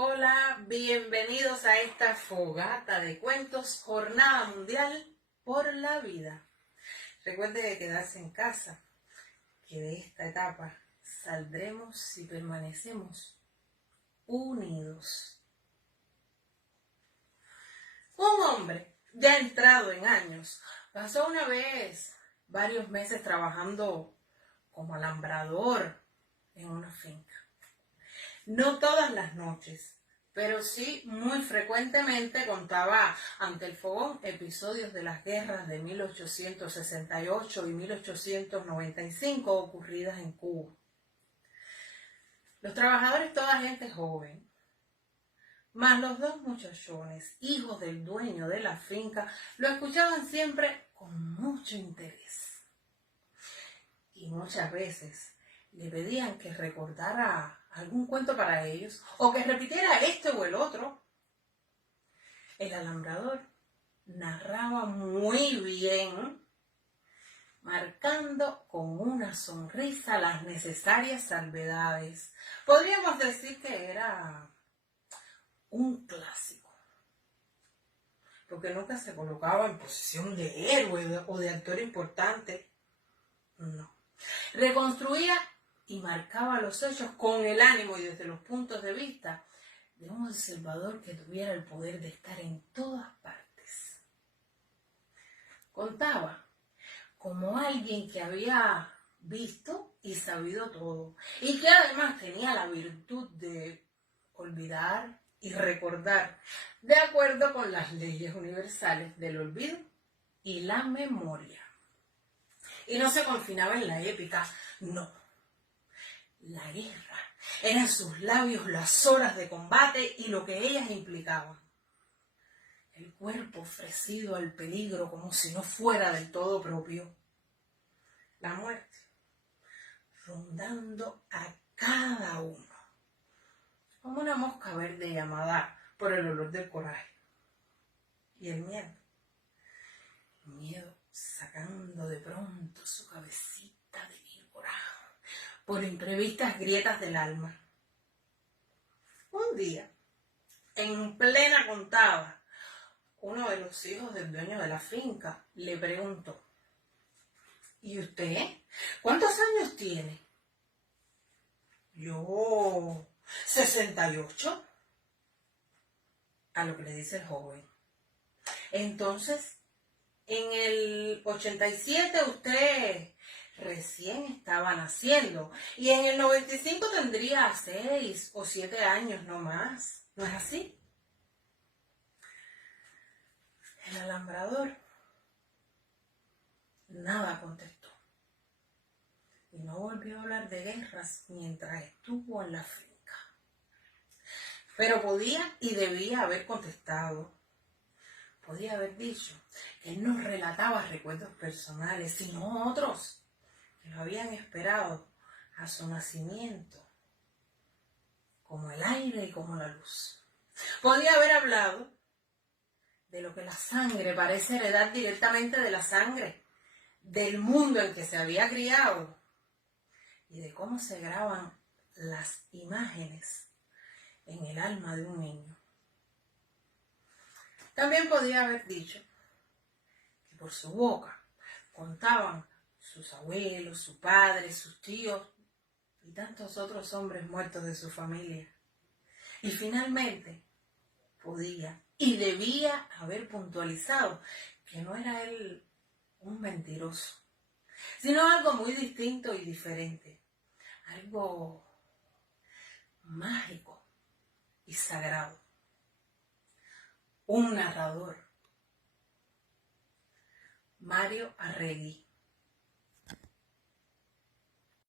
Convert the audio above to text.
Hola, bienvenidos a esta fogata de cuentos, Jornada Mundial por la Vida. Recuerde de quedarse en casa, que de esta etapa saldremos si permanecemos unidos. Un hombre ya entrado en años pasó una vez varios meses trabajando como alambrador en una finca. No todas las noches, pero sí muy frecuentemente contaba ante el fogón episodios de las guerras de 1868 y 1895 ocurridas en Cuba. Los trabajadores, toda gente joven, más los dos muchachones, hijos del dueño de la finca, lo escuchaban siempre con mucho interés. Y muchas veces le pedían que recordara algún cuento para ellos o que repitiera este o el otro. El alambrador narraba muy bien, marcando con una sonrisa las necesarias salvedades. Podríamos decir que era un clásico, porque nunca se colocaba en posición de héroe o de actor importante. No. Reconstruía y marcaba los hechos con el ánimo y desde los puntos de vista de un observador que tuviera el poder de estar en todas partes. Contaba como alguien que había visto y sabido todo, y que además tenía la virtud de olvidar y recordar, de acuerdo con las leyes universales del olvido y la memoria. Y no se confinaba en la épica, no. La guerra, eran sus labios las horas de combate y lo que ellas implicaban. El cuerpo ofrecido al peligro como si no fuera del todo propio. La muerte, rondando a cada uno, como una mosca verde llamada por el olor del coraje. Y el miedo sacando de pronto su cabecita de víbora por imprevistas grietas del alma. Un día, en plena contaba, uno de los hijos del dueño de la finca le preguntó: ¿y usted? ¿Cuántos años tiene? Yo, 68. A lo que le dice el joven: entonces, en el 87 usted recién estaba naciendo y en el 95 tendría 6 o 7 años no más. ¿No es así? El alambrador nada contestó y no volvió a hablar de guerras mientras estuvo en la finca. Pero podía y debía haber contestado. Podía haber dicho que él no relataba recuerdos personales, sino otros que lo habían esperado a su nacimiento, como el aire y como la luz. Podía haber hablado de lo que la sangre parece heredar directamente de la sangre, del mundo en que se había criado y de cómo se graban las imágenes en el alma de un niño. También podía haber dicho que por su boca contaban sus abuelos, su padre, sus tíos y tantos otros hombres muertos de su familia. Y finalmente podía y debía haber puntualizado que no era él un mentiroso, sino algo muy distinto y diferente, algo mágico y sagrado. Un narrador, Mario Arregui.